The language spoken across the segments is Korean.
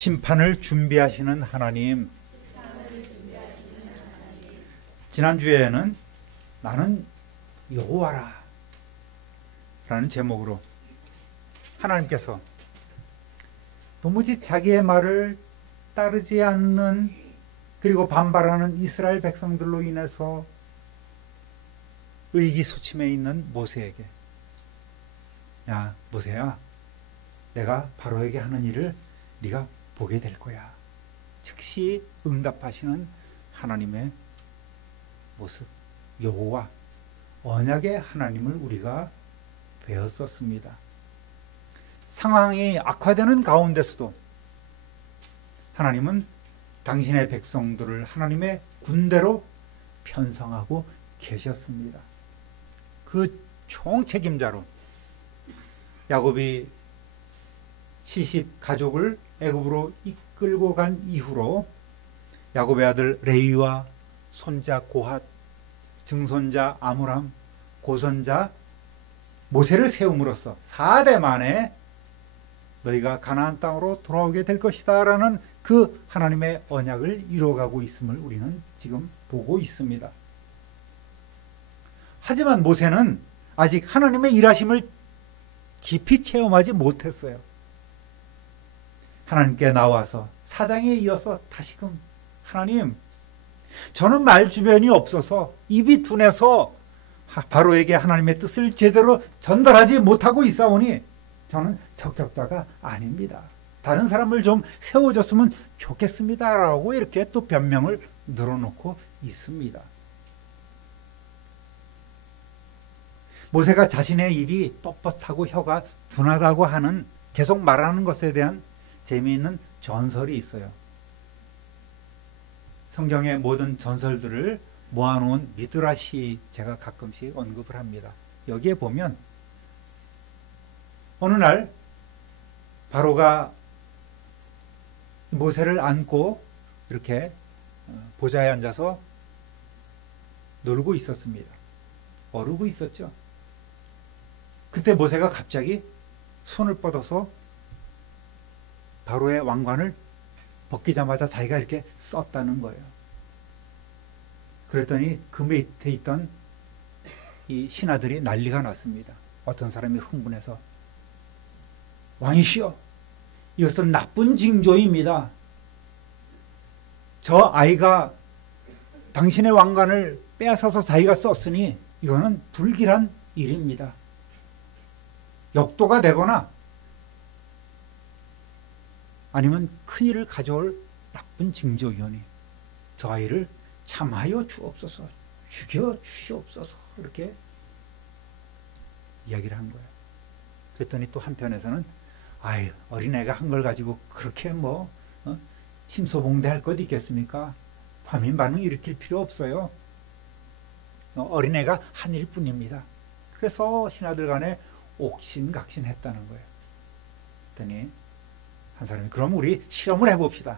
심판을 준비하시는 하나님. 지난주에는 나는 여호와라 라는 제목으로 하나님께서 도무지 자기의 말을 따르지 않는, 그리고 반발하는 이스라엘 백성들로 인해서 의기소침해 있는 모세에게, 야 모세야, 내가 바로에게 하는 일을 네가 보게 될 거야, 즉시 응답하시는 하나님의 모습, 여호와, 언약의 하나님을 우리가 배웠었습니다. 상황이 악화되는 가운데서도 하나님은 당신의 백성들을 하나님의 군대로 편성하고 계셨습니다. 그 총책임자로 야곱이 70 가족을 애굽으로 이끌고 간 이후로 야곱의 아들 레위와 손자 고핫, 증손자 아므람, 고손자 모세를 세움으로써 4대 만에 너희가 가나안 땅으로 돌아오게 될 것이다 라는 그 하나님의 언약을 이루어가고 있음을 우리는 지금 보고 있습니다. 하지만 모세는 아직 하나님의 일하심을 깊이 체험하지 못했어요. 하나님께 나와서 사장에 이어서 다시금, 하나님, 저는 말 주변이 없어서 입이 둔해서 바로에게 하나님의 뜻을 제대로 전달하지 못하고 있사오니 저는 적격자가 아닙니다. 다른 사람을 좀 세워줬으면 좋겠습니다 라고 이렇게 또 변명을 늘어놓고 있습니다. 모세가 자신의 입이 뻣뻣하고 혀가 둔하다고 하는, 계속 말하는 것에 대한 재미있는 전설이 있어요. 성경의 모든 전설들을 모아놓은 미드라시 제가 가끔씩 언급을 합니다. 여기에 보면 어느 날 바로가 모세를 안고 이렇게 보좌에 앉아서 놀고 있었습니다. 어르고 있었죠. 그때 모세가 갑자기 손을 뻗어서 바로의 왕관을 벗기자마자 자기가 이렇게 썼다는 거예요. 그랬더니 그 밑에 있던 이 신하들이 난리가 났습니다. 어떤 사람이 흥분해서, 왕이시여, 이것은 나쁜 징조입니다. 저 아이가 당신의 왕관을 빼앗아서 자기가 썼으니 이거는 불길한 일입니다. 역도가 되거나 아니면 큰일을 가져올 나쁜 징조이오니 저 아이를 참하여 주옵소서, 죽여 주시옵소서, 이렇게 이야기를 한 거예요. 그랬더니 또 한편에서는, 아유, 어린애가 한 걸 가지고 그렇게 침소봉대할 것 있겠습니까? 화민 반응 일으킬 필요 없어요. 어린애가 한 일뿐입니다. 그래서 신하들 간에 옥신각신했다는 거예요. 그랬더니 한 사람이, 그럼 우리 실험을 해봅시다.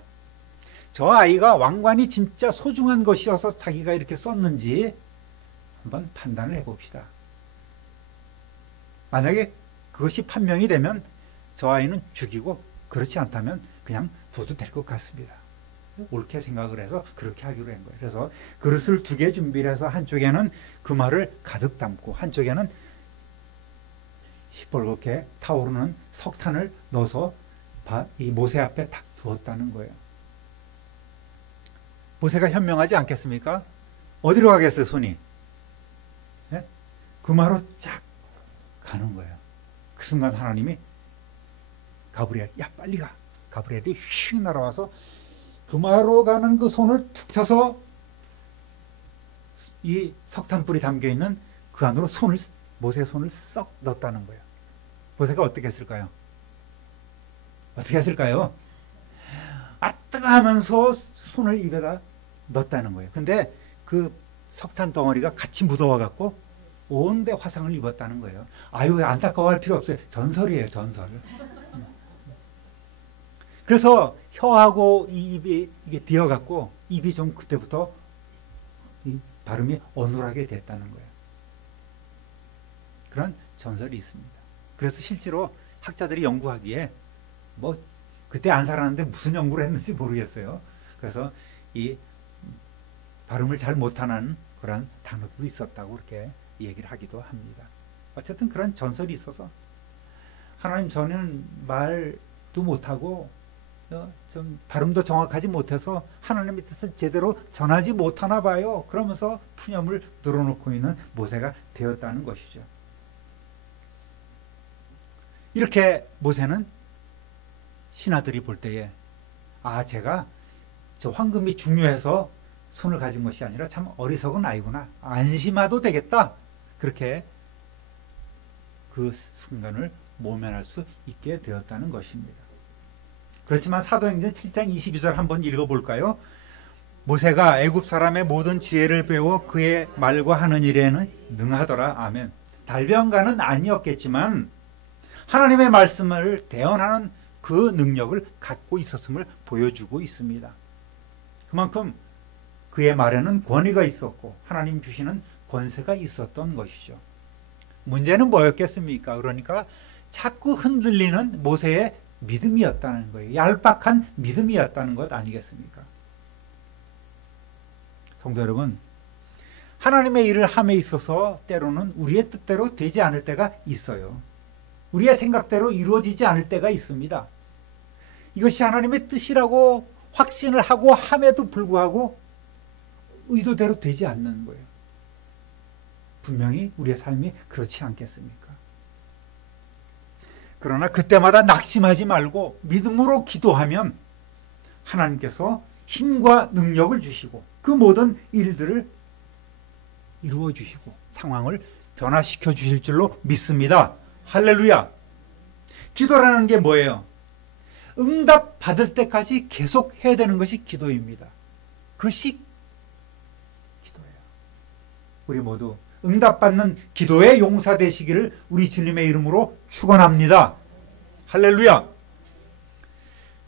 저 아이가 왕관이 진짜 소중한 것이어서 자기가 이렇게 썼는지 한번 판단을 해봅시다. 만약에 그것이 판명이 되면 저 아이는 죽이고, 그렇지 않다면 그냥 둬도 될 것 같습니다. 옳게 생각을 해서 그렇게 하기로 한 거예요. 그래서 그릇을 2개 준비를 해서 한쪽에는 그 말을 가득 담고 한쪽에는 시뻘겋게 타오르는 석탄을 넣어서 이 모세 앞에 딱 두었다는 거예요. 모세가 현명하지 않겠습니까? 어디로 가겠어요, 손이? 네? 그 마로 쫙 가는 거예요. 그 순간 하나님이, 가브리엘, 야 빨리 가. 가브리엘이 휙 날아와서 그 마로 가는 그 손을 툭 쳐서 이 석탄불이 담겨있는 그 안으로 모세의 손을 썩 넣었다는 거예요. 모세가 어떻게 했을까요? 어떻게 했을까요? 아 뜨거 하면서 손을 입에다 넣었다는 거예요. 근데 그 석탄 덩어리가 같이 묻어와갖고 온데 화상을 입었다는 거예요. 아유, 안타까워할 필요 없어요. 전설이에요, 전설. 그래서 혀하고 이 입이 이게 뒤어갖고 입이 좀 그때부터 이 발음이 어눌하게 됐다는 거예요. 그런 전설이 있습니다. 그래서 실제로 학자들이 연구하기에 뭐 그때 안 살았는데 무슨 연구를 했는지 모르겠어요. 그래서 이 발음을 잘 못하는 그런 단어도 있었다고 그렇게 얘기를 하기도 합니다. 어쨌든 그런 전설이 있어서 하나님, 저는 말도 못하고 좀 발음도 정확하지 못해서 하나님의 뜻을 제대로 전하지 못하나 봐요. 그러면서 푸념을 늘어놓고 있는 모세가 되었다는 것이죠. 이렇게 모세는 신하들이 볼 때에 제가 저 황금이 중요해서 손을 가진 것이 아니라 참 어리석은 아이구나, 안심해도 되겠다, 그렇게 그 순간을 모면할 수 있게 되었다는 것입니다. 그렇지만 사도행전 7장 22절 한번 읽어볼까요? 모세가 애굽 사람의 모든 지혜를 배워 그의 말과 하는 일에는 능하더라. 아멘. 달변가는 아니었겠지만 하나님의 말씀을 대언하는 그 능력을 갖고 있었음을 보여주고 있습니다. 그만큼 그의 말에는 권위가 있었고 하나님 주시는 권세가 있었던 것이죠. 문제는 뭐였겠습니까? 그러니까 자꾸 흔들리는 모세의 믿음이었다는 거예요. 얄팍한 믿음이었다는 것 아니겠습니까? 성도 여러분, 하나님의 일을 함에 있어서 때로는 우리의 뜻대로 되지 않을 때가 있어요. 우리의 생각대로 이루어지지 않을 때가 있습니다. 이것이 하나님의 뜻이라고 확신을 하고 함에도 불구하고 의도대로 되지 않는 거예요. 분명히 우리의 삶이 그렇지 않겠습니까? 그러나 그때마다 낙심하지 말고 믿음으로 기도하면 하나님께서 힘과 능력을 주시고 그 모든 일들을 이루어 주시고 상황을 변화시켜 주실 줄로 믿습니다. 할렐루야! 기도라는 게 뭐예요? 응답 받을 때까지 계속 해야 되는 것이 기도입니다. 그것이 기도예요. 우리 모두 응답받는 기도의 용사 되시기를 우리 주님의 이름으로 축원합니다. 할렐루야!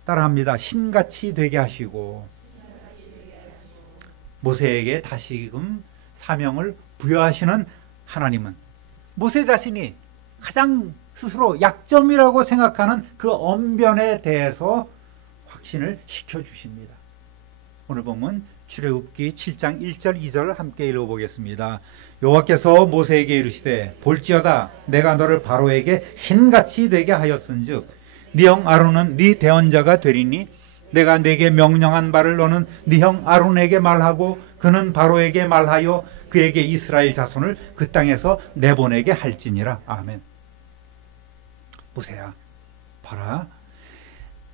따라합니다. 신같이 되게 하시고 모세에게 다시금 사명을 부여하시는 하나님은 모세 자신이 가장 스스로 약점이라고 생각하는 그 언변에 대해서 확신을 시켜주십니다. 오늘 보면 출애굽기 7장 1절 2절을 함께 읽어보겠습니다. 여호와께서 모세에게 이르시되 볼지어다 내가 너를 바로에게 신같이 되게 하였은즉 네 형 아론은 네 대언자가 되리니 내가 네게 명령한 바를 너는 네 형 아론에게 말하고 그는 바로에게 말하여 그에게 이스라엘 자손을 그 땅에서 내보내게 할지니라. 아멘. 모세야, 봐라,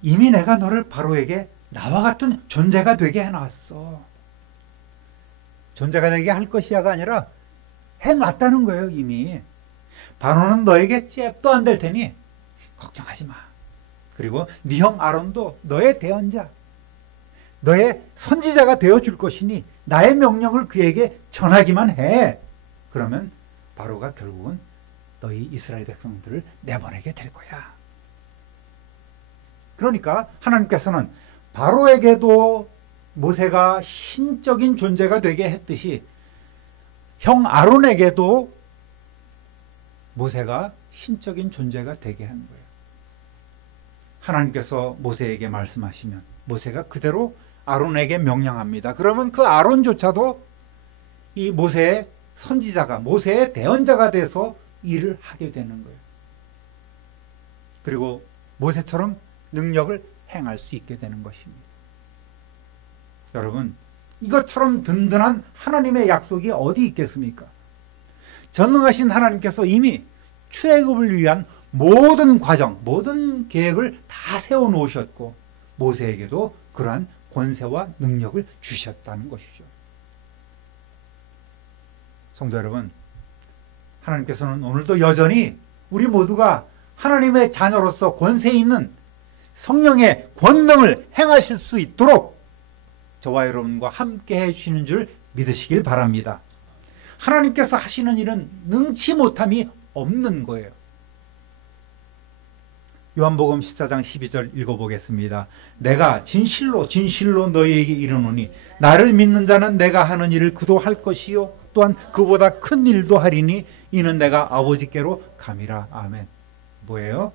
이미 내가 너를 바로에게 나와 같은 존재가 되게 해놨어. 존재가 되게 할 것이야가 아니라 해놨다는 거예요. 이미 바로는 너에게 잽도 안 될 테니 걱정하지 마. 그리고 네 형 아론도 너의 대언자, 너의 선지자가 되어줄 것이니 나의 명령을 그에게 전하기만 해. 그러면 바로가 결국은 너희 이스라엘 백성들을 내보내게 될 거야. 그러니까 하나님께서는 바로에게도 모세가 신적인 존재가 되게 했듯이 형 아론에게도 모세가 신적인 존재가 되게 한 거예요. 하나님께서 모세에게 말씀하시면 모세가 그대로 아론에게 명령합니다. 그러면 그 아론조차도 이 모세의 선지자가, 모세의 대언자가 돼서 일을 하게 되는 거예요. 그리고 모세처럼 능력을 행할 수 있게 되는 것입니다. 여러분, 이것처럼 든든한 하나님의 약속이 어디 있겠습니까? 전능하신 하나님께서 이미 출애굽을 위한 모든 과정, 모든 계획을 다 세워놓으셨고 모세에게도 그러한 권세와 능력을 주셨다는 것이죠. 성도 여러분, 하나님께서는 오늘도 여전히 우리 모두가 하나님의 자녀로서 권세 있는 성령의 권능을 행하실 수 있도록 저와 여러분과 함께 해주시는 줄 믿으시길 바랍니다. 하나님께서 하시는 일은 능치 못함이 없는 거예요. 요한복음 14장 12절 읽어보겠습니다. 내가 진실로 진실로 너희에게 이르노니 나를 믿는 자는 내가 하는 일을 그도 할 것이요 또한 그보다 큰 일도 하리니 이는 내가 아버지께로 감이라. 아멘. 뭐예요?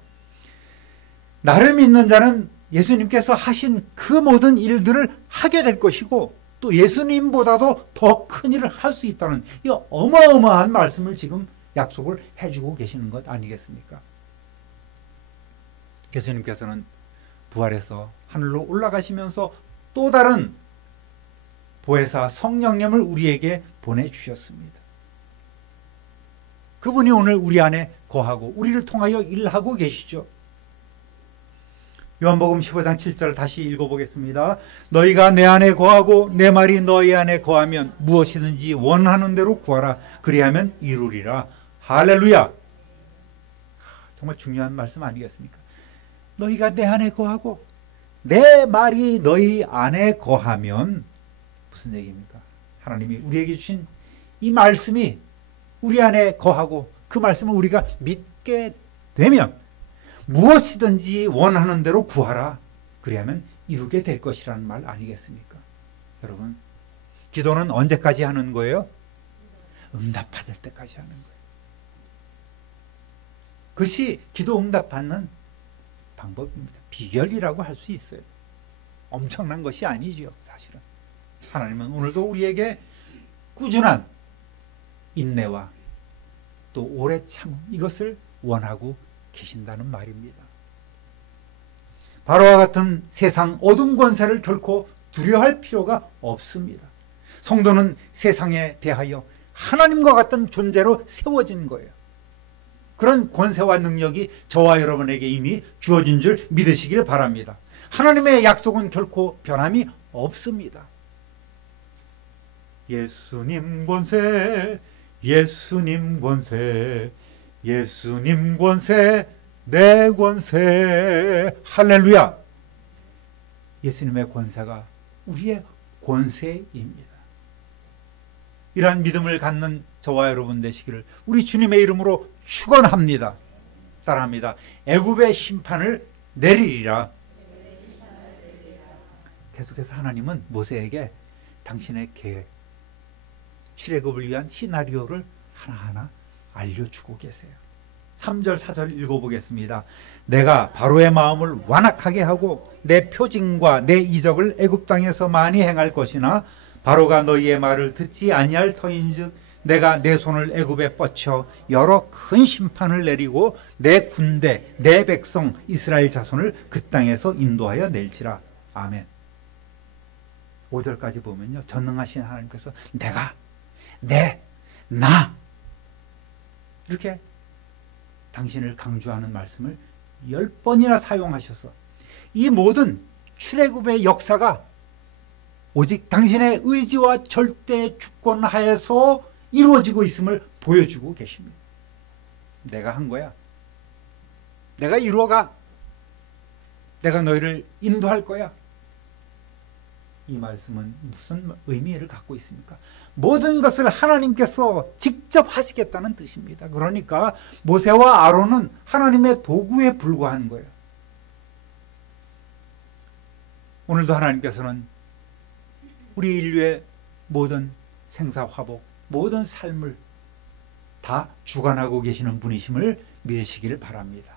나를 믿는 자는 예수님께서 하신 그 모든 일들을 하게 될 것이고 또 예수님보다도 더 큰 일을 할 수 있다는 이 어마어마한 말씀을 지금 약속을 해주고 계시는 것 아니겠습니까? 예수님께서는 부활해서 하늘로 올라가시면서 또 다른 보혜사 성령님을 우리에게 보내주셨습니다. 그분이 오늘 우리 안에 거하고 우리를 통하여 일하고 계시죠. 요한복음 15장 7절 다시 읽어보겠습니다. 너희가 내 안에 거하고 내 말이 너희 안에 거하면 무엇이든지 원하는 대로 구하라. 그리하면 이루리라. 할렐루야. 정말 중요한 말씀 아니겠습니까? 너희가 내 안에 거하고 내 말이 너희 안에 거하면 무슨 얘기입니까? 하나님이 우리에게 주신 이 말씀이 우리 안에 거하고 그 말씀을 우리가 믿게 되면 무엇이든지 원하는 대로 구하라. 그리하면 이루게 될 것이라는 말 아니겠습니까? 여러분, 기도는 언제까지 하는 거예요? 응답받을 때까지 하는 거예요. 그것이 기도 응답받는 방법입니다. 비결이라고 할 수 있어요. 엄청난 것이 아니죠, 사실은. 하나님은 오늘도 우리에게 꾸준한 인내와 또 오래 참음, 이것을 원하고 계신다는 말입니다. 바로와 같은 세상 어둠 권세를 결코 두려워할 필요가 없습니다. 성도는 세상에 대하여 하나님과 같은 존재로 세워진 거예요. 그런 권세와 능력이 저와 여러분에게 이미 주어진 줄 믿으시길 바랍니다. 하나님의 약속은 결코 변함이 없습니다. 예수님 권세, 예수님 권세, 예수님 권세, 내 권세. 할렐루야. 예수님의 권세가 우리의 권세입니다. 이러한 믿음을 갖는 저와 여러분 되시기를 우리 주님의 이름으로 축원합니다. 따라합니다. 애굽의 심판을 내리리라. 계속해서 하나님은 모세에게 당신의 계획, 출애굽을 위한 시나리오를 하나하나 알려주고 계세요. 3절 4절 읽어보겠습니다. 내가 바로의 마음을 완악하게 하고 내 표징과 내 이적을 애굽 땅에서 많이 행할 것이나 바로가 너희의 말을 듣지 아니할 터인즉 내가 내 손을 애굽에 뻗쳐 여러 큰 심판을 내리고 내 군대 내 백성 이스라엘 자손을 그 땅에서 인도하여 낼지라. 아멘. 5절까지 보면요, 전능하신 하나님께서 내가, 나 이렇게 당신을 강조하는 말씀을 10번이나 사용하셔서 이 모든 출애굽의 역사가 오직 당신의 의지와 절대 주권 하에서 이루어지고 있음을 보여주고 계십니다. 내가 한 거야. 내가 이루어가. 내가 너희를 인도할 거야. 이 말씀은 무슨 의미를 갖고 있습니까? 모든 것을 하나님께서 직접 하시겠다는 뜻입니다. 그러니까 모세와 아론은 하나님의 도구에 불과한 거예요. 오늘도 하나님께서는 우리 인류의 모든 생사화복, 모든 삶을 다 주관하고 계시는 분이심을 믿으시기를 바랍니다.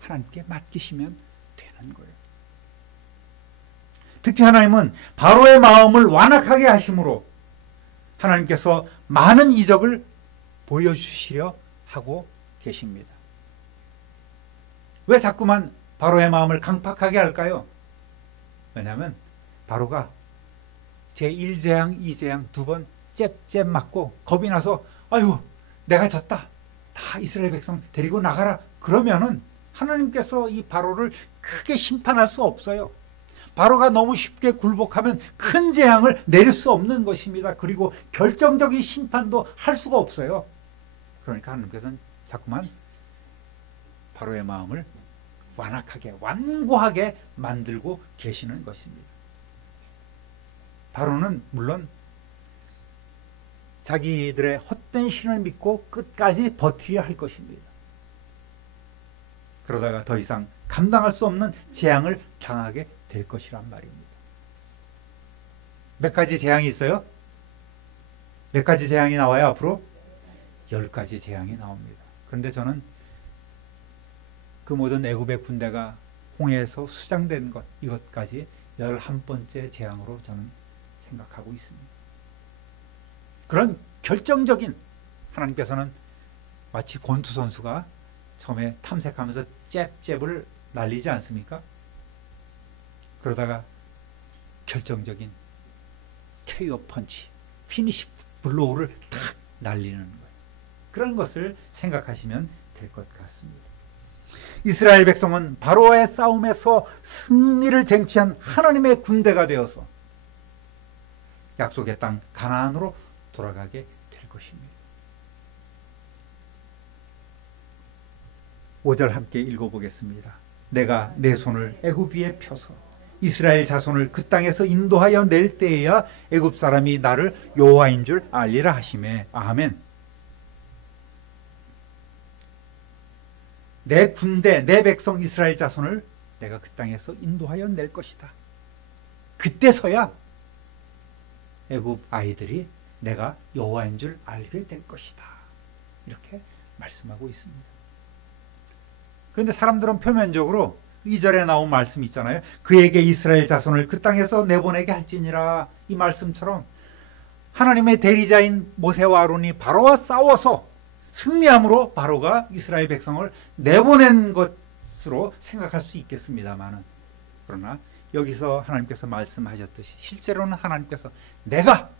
하나님께 맡기시면 되는 거예요. 특히 하나님은 바로의 마음을 완악하게 하심으로 하나님께서 많은 이적을 보여주시려 하고 계십니다. 왜 자꾸만 바로의 마음을 강팍하게 할까요? 왜냐하면 바로가 제1재앙, 2재앙 두 번 잽잽 맞고 겁이 나서 아유 내가 졌다. 다 이스라엘 백성 데리고 나가라. 그러면은 하나님께서 이 바로를 크게 심판할 수 없어요. 바로가 너무 쉽게 굴복하면 큰 재앙을 내릴 수 없는 것입니다. 그리고 결정적인 심판도 할 수가 없어요. 그러니까 하나님께서는 자꾸만 바로의 마음을 완악하게, 완고하게 만들고 계시는 것입니다. 바로는 물론 자기들의 헛된 신을 믿고 끝까지 버텨야 할 것입니다. 그러다가 더 이상 감당할 수 없는 재앙을 당하게 될 것이란 말입니다. 몇 가지 재앙이 있어요? 몇 가지 재앙이 나와요? 앞으로 10가지 재앙이 나옵니다. 그런데 저는 그 모든 애굽의 군대가 홍해에서 수장된 것, 이것까지 11번째 재앙으로 저는 생각하고 있습니다. 그런 결정적인, 하나님께서는 마치 권투 선수가 처음에 탐색하면서 잽잽을 날리지 않습니까? 그러다가 결정적인 KO 펀치, 피니시 블로우를 탁 날리는 거예요. 그런 것을 생각하시면 될 것 같습니다. 이스라엘 백성은 바로와의 싸움에서 승리를 쟁취한 하나님의 군대가 되어서 약속의 땅 가나안으로 돌아가게 될 것입니다. 5절 함께 읽어보겠습니다. 내가 내 손을 애굽 위에 펴서 이스라엘 자손을 그 땅에서 인도하여 낼 때에야 애굽 사람이 나를 여호와인 줄 알리라 하시매. 아멘. 내 군대, 내 백성 이스라엘 자손을 내가 그 땅에서 인도하여 낼 것이다. 그때서야 애굽 아이들이 내가 여호와인 줄 알게 될 것이다. 이렇게 말씀하고 있습니다. 그런데 사람들은 표면적으로 2절에 나온 말씀 있잖아요. 그에게 이스라엘 자손을 그 땅에서 내보내게 할지니라, 이 말씀처럼 하나님의 대리자인 모세와 아론이 바로와 싸워서 승리함으로 바로가 이스라엘 백성을 내보낸 것으로 생각할 수 있겠습니다만, 그러나 여기서 하나님께서 말씀하셨듯이 실제로는 하나님께서 내가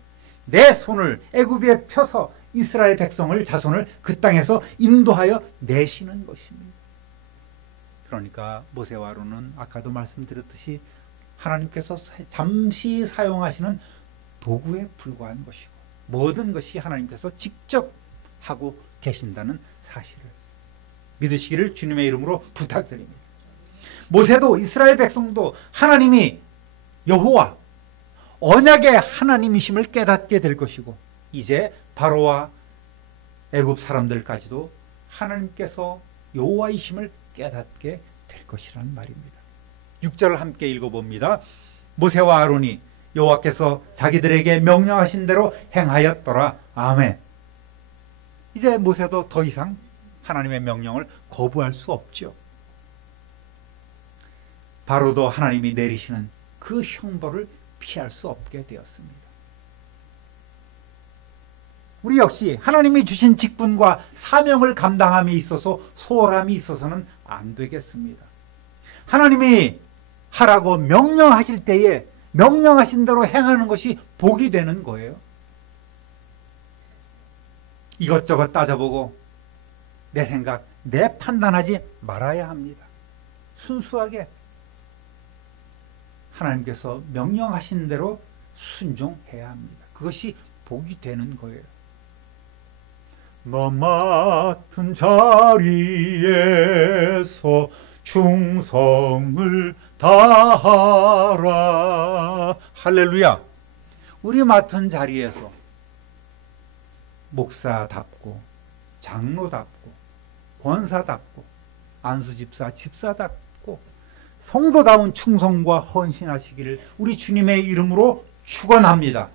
내 손을 애굽 위에 펴서 이스라엘 백성을, 자손을 그 땅에서 인도하여 내시는 것입니다. 그러니까 모세와 아론은 아까도 말씀드렸듯이 하나님께서 잠시 사용하시는 도구에 불과한 것이고, 모든 것이 하나님께서 직접 하고 계신다는 사실을 믿으시기를 주님의 이름으로 부탁드립니다. 모세도 이스라엘 백성도 하나님이 여호와, 언약의 하나님이심을 깨닫게 될 것이고, 이제 바로와 애굽 사람들까지도 하나님께서 여호와이심을 깨닫게 될 것이라는 말입니다. 6절을 함께 읽어봅니다. 모세와 아론이 여호와께서 자기들에게 명령하신 대로 행하였더라. 아멘. 이제 모세도 더 이상 하나님의 명령을 거부할 수 없죠. 바로도 하나님이 내리시는 그 형벌을 피할 수 없게 되었습니다. 우리 역시 하나님이 주신 직분과 사명을 감당함에 있어서 소홀함이 있어서는 안 되겠습니다. 하나님이 하라고 명령하실 때에 명령하신 대로 행하는 것이 복이 되는 거예요. 이것저것 따져보고 내 생각, 내 판단하지 말아야 합니다. 순수하게 하나님께서 명령하신 대로 순종해야 합니다. 그것이 복이 되는 거예요. 너 맡은 자리에서 충성을 다하라. 할렐루야. 우리 맡은 자리에서 목사답고 장로답고 권사답고 안수집사 집사답고 성도다운 충성과 헌신하시기를 우리 주님의 이름으로 축원합니다.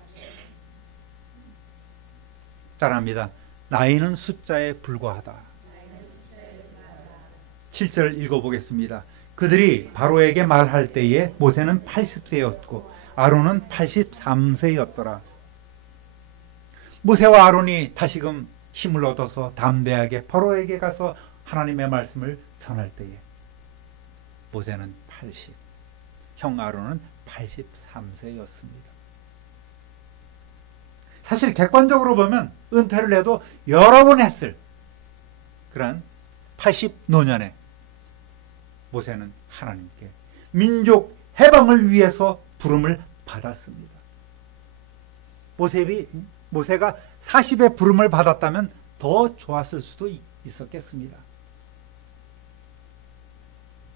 따라합니다. 나이는 숫자에 불과하다. 7절 읽어보겠습니다. 그들이 바로에게 말할 때에 모세는 80세였고 아론은 83세였더라. 모세와 아론이 다시금 힘을 얻어서 담대하게 바로에게 가서 하나님의 말씀을 전할 때에 모세는 80, 형 아론은 83세였습니다. 사실 객관적으로 보면 은퇴를 해도 여러 번 했을 그런 80노년에 모세는 하나님께 민족 해방을 위해서 부름을 받았습니다. 모세가 40의 부름을 받았다면 더 좋았을 수도 있었겠습니다.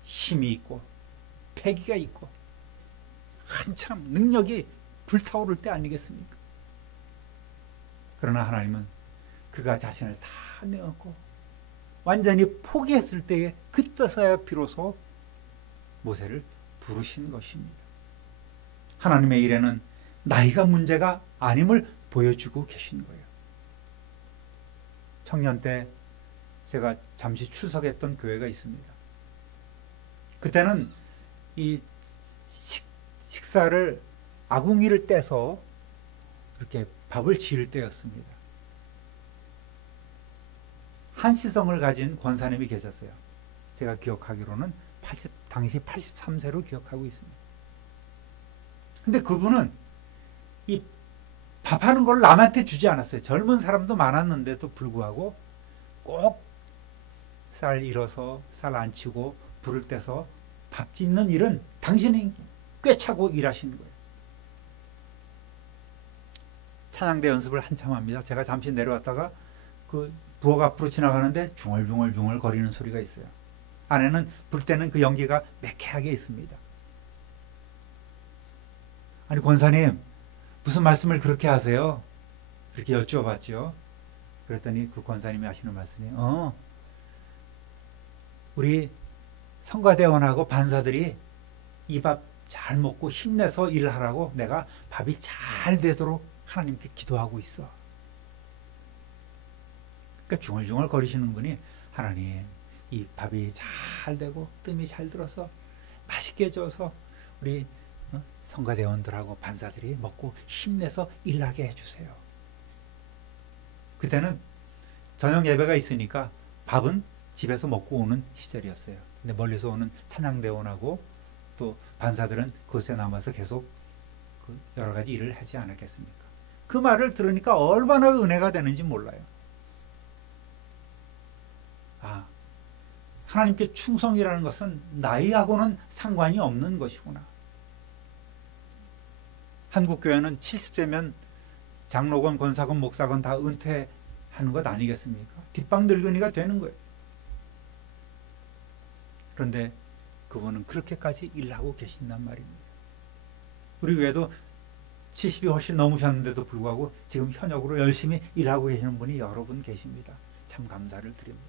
힘이 있고 패기가 있고 한참 능력이 불타오를 때 아니겠습니까? 그러나 하나님은 그가 자신을 다 내었고 완전히 포기했을 때에 그때서야 비로소 모세를 부르신 것입니다. 하나님의 일에는 나이가 문제가 아님을 보여주고 계신 거예요. 청년 때 제가 잠시 출석했던 교회가 있습니다. 그때는 이 식사를 아궁이를 떼서 이렇게 밥을 지을 때였습니다. 한시성을 가진 권사님이 계셨어요. 제가 기억하기로는 당시 83세로 기억하고 있습니다. 근데 그분은 이 밥하는 걸 남한테 주지 않았어요. 젊은 사람도 많았는데도 불구하고 꼭 쌀 잃어서 쌀 안 치고 불을 떼서 밥 짓는 일은 당신이 꿰차고 일하시는 거예요. 찬양대 연습을 한참 합니다. 제가 잠시 내려왔다가 그 부엌 앞으로 지나가는데 중얼중얼 거리는 소리가 있어요. 안에는 불 때는 그 연기가 매캐하게 있습니다. 아니 권사님 무슨 말씀을 그렇게 하세요? 이렇게 여쭈어봤죠. 그랬더니 그 권사님이 하시는 말씀이 우리 성가대원하고 반사들이 이 밥 잘 먹고 힘내서 일하라고 내가 밥이 잘 되도록 하나님께 기도하고 있어. 그러니까 중얼중얼 거리시는 분이 하나님 이 밥이 잘 되고 뜸이 잘 들어서 맛있게 져서 우리 성가대원들하고 반사들이 먹고 힘내서 일하게 해주세요. 그때는 저녁 예배가 있으니까 밥은 집에서 먹고 오는 시절이었어요. 근데 멀리서 오는 찬양대원하고 또 반사들은 그곳에 남아서 계속 그 여러 가지 일을 하지 않았겠습니까? 그 말을 들으니까 얼마나 은혜가 되는지 몰라요. 아, 하나님께 충성이라는 것은 나이하고는 상관이 없는 것이구나. 한국교회는 70세면 장로건, 권사건, 목사건 다 은퇴하는 것 아니겠습니까? 뒷방 늙은이가 되는 거예요. 그런데 그분은 그렇게까지 일하고 계신단 말입니다. 우리 교회도 70이 훨씬 넘으셨는데도 불구하고 지금 현역으로 열심히 일하고 계시는 분이 여러 분 계십니다. 참 감사를 드립니다.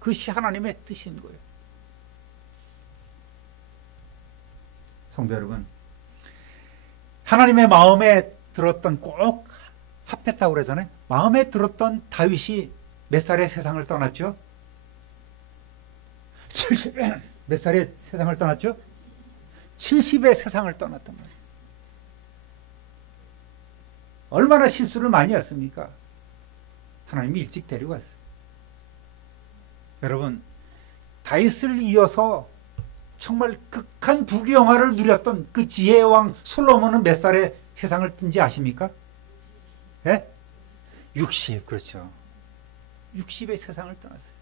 그것이 하나님의 뜻인 거예요. 성도 여러분, 하나님의 마음에 들었던 꼭 합했다고 그러잖아요. 마음에 들었던 다윗이 몇 살에 세상을 떠났죠? 몇 살에 세상을 떠났죠? 70에 세상을 떠났단 말이에요. 얼마나 실수를 많이 했습니까? 하나님이 일찍 데리고 왔어요. 여러분, 다윗을 이어서 정말 극한 부귀영화를 누렸던 그 지혜의 왕 솔로몬은 몇 살에 세상을 뜬지 아십니까? 예? 60, 그렇죠. 60에 세상을 떠났어요.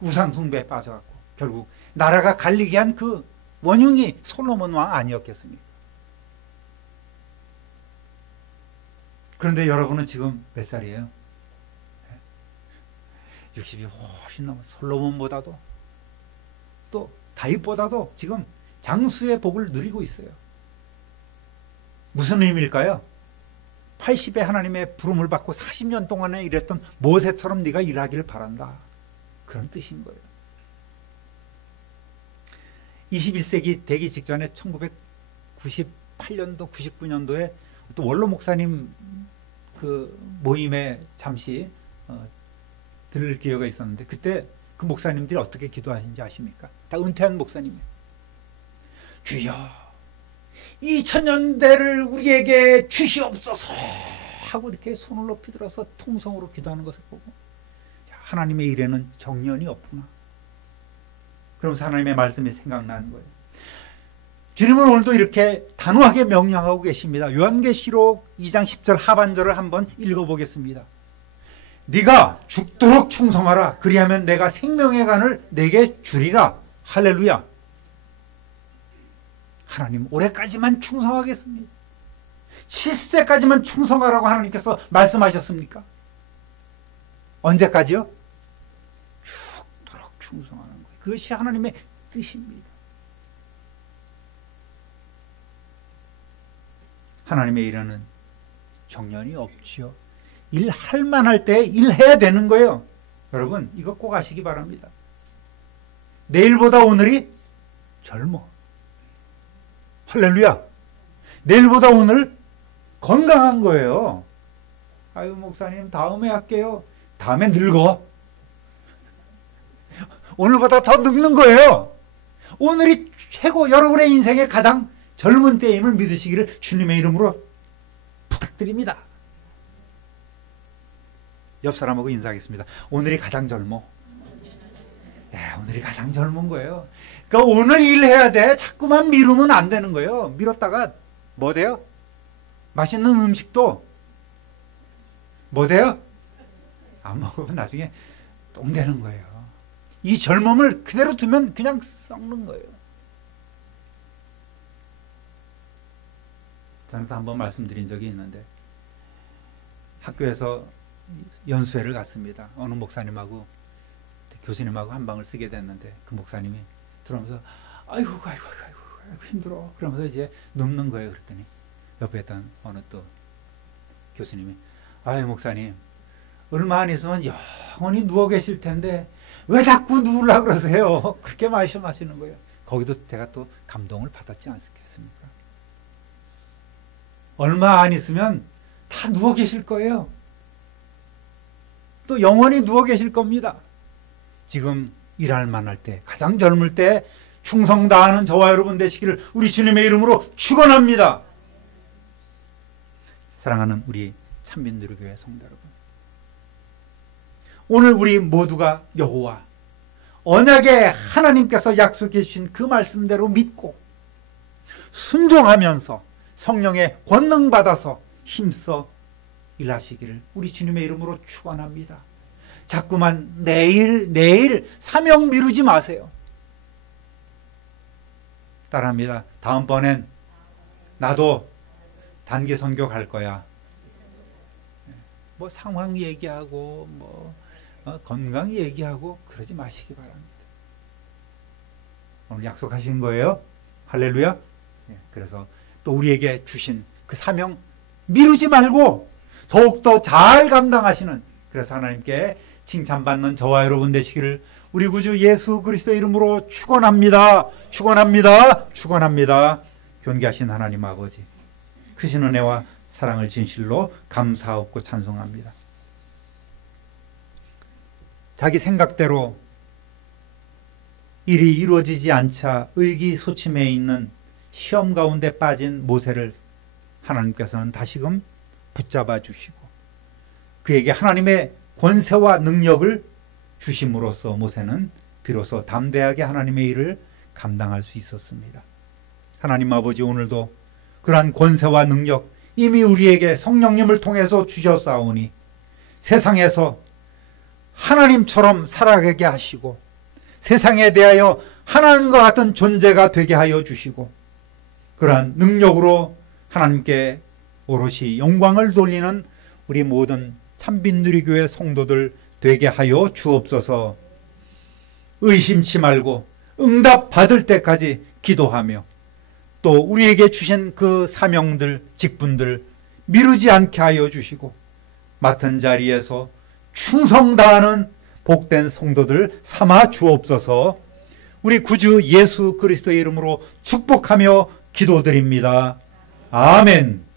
우상숭배에 빠져갖고 결국 나라가 갈리게 한 그 원흉이 솔로몬 왕 아니었겠습니까? 그런데 여러분은 지금 몇 살이에요? 60이 훨씬 넘어. 솔로몬보다도 또 다윗보다도 지금 장수의 복을 누리고 있어요. 무슨 의미일까요? 80에 하나님의 부름을 받고 40년 동안에 일했던 모세처럼 네가 일하기를 바란다. 그런 뜻인 거예요. 21세기 되기 직전에 1998년도, 99년도에 또 원로 목사님 그 모임에 잠시 들을 기회가 있었는데 그때 그 목사님들이 어떻게 기도하신지 아십니까? 다 은퇴한 목사님이에요. 주여 2000년대를 우리에게 주시옵소서 하고 이렇게 손을 높이 들어서 통성으로 기도하는 것을 보고 하나님의 일에는 정년이 없구나. 그러면서 하나님의 말씀이 생각나는 거예요. 주님은 오늘도 이렇게 단호하게 명령하고 계십니다. 요한계시록 2장 10절 하반절을 한번 읽어보겠습니다. 네가 죽도록 충성하라. 그리하면 내가 생명의 간을 내게 주리라. 할렐루야. 하나님 올해까지만 충성하겠습니다. 70세까지만 충성하라고 하나님께서 말씀하셨습니까? 언제까지요? 죽도록 충성하는 거예요. 그것이 하나님의 뜻입니다. 하나님의 일에는 정년이 없지요. 일할 만할 때 일해야 되는 거예요. 여러분 이거 꼭 아시기 바랍니다. 내일보다 오늘이 젊어. 할렐루야. 내일보다 오늘 건강한 거예요. 아유 목사님 다음에 할게요. 다음에 늙어. 오늘보다 더 늙는 거예요. 오늘이 최고, 여러분의 인생의 가장 젊은 때임을 믿으시기를 주님의 이름으로 부탁드립니다. 옆 사람하고 인사하겠습니다. 오늘이 가장 젊어. 오늘이 가장 젊은 거예요. 그러니까 오늘 일해야 돼. 자꾸만 미루면 안 되는 거예요. 미뤘다가 뭐 돼요? 맛있는 음식도 뭐 돼요? 안 먹으면 나중에 똥 되는 거예요. 이 젊음을 그대로 두면 그냥 썩는 거예요. 저는 또 한번 말씀드린 적이 있는데, 학교에서 연수회를 갔습니다. 어느 목사님하고 교수님하고 한 방을 쓰게 됐는데, 그 목사님이 들어오면서 아이고 힘들어 그러면서 이제 눕는 거예요. 그랬더니 옆에 있던 어느 또 교수님이, 아이 목사님, 얼마 안 있으면 영원히 누워 계실 텐데 왜 자꾸 누우려고 그러세요? 그렇게 말씀하시는 거예요. 거기도 제가 또 감동을 받았지 않겠습니까? 얼마 안 있으면 다 누워 계실 거예요. 또 영원히 누워 계실 겁니다. 지금 일할 만할 때, 가장 젊을 때 충성 다하는 저와 여러분 되시기를 우리 주님의 이름으로 축원합니다. 사랑하는 우리 참민들교회 성도 여러분, 오늘 우리 모두가 여호와 언약의 하나님께서 약속해 주신 그 말씀대로 믿고 순종하면서 성령의 권능 받아서 힘써 일하시기를 우리 주님의 이름으로 축원합니다. 자꾸만 내일 사명 미루지 마세요. 따라합니다. 다음번엔 나도 단기 선교 갈 거야. 뭐 상황 얘기하고 뭐 건강 얘기하고 그러지 마시기 바랍니다. 오늘 약속하신 거예요. 할렐루야. 그래서 또 우리에게 주신 그 사명 미루지 말고 더욱더 잘 감당하시는, 그래서 하나님께 칭찬받는 저와 여러분 되시기를 우리 구주 예수 그리스도의 이름으로 축원합니다. 축원합니다. 축원합니다. 존귀하신 하나님 아버지, 크신 은혜와 사랑을 진실로 감사하고 찬송합니다. 자기 생각대로 일이 이루어지지 않자 의기소침해 있는 시험 가운데 빠진 모세를 하나님께서는 다시금 붙잡아 주시고 그에게 하나님의 권세와 능력을 주심으로써 모세는 비로소 담대하게 하나님의 일을 감당할 수 있었습니다. 하나님 아버지, 오늘도 그러한 권세와 능력 이미 우리에게 성령님을 통해서 주셨사오니 세상에서 하나님처럼 살아가게 하시고 세상에 대하여 하나님과 같은 존재가 되게 하여 주시고 그러한 능력으로 하나님께 오롯이 영광을 돌리는 우리 모든 참빈누리교회 성도들 되게 하여 주옵소서. 의심치 말고 응답 받을 때까지 기도하며 또 우리에게 주신 그 사명들, 직분들 미루지 않게 하여 주시고 맡은 자리에서 충성 다하는 복된 성도들 삼아 주옵소서. 우리 구주 예수 그리스도의 이름으로 축복하며 기도드립니다. 아멘.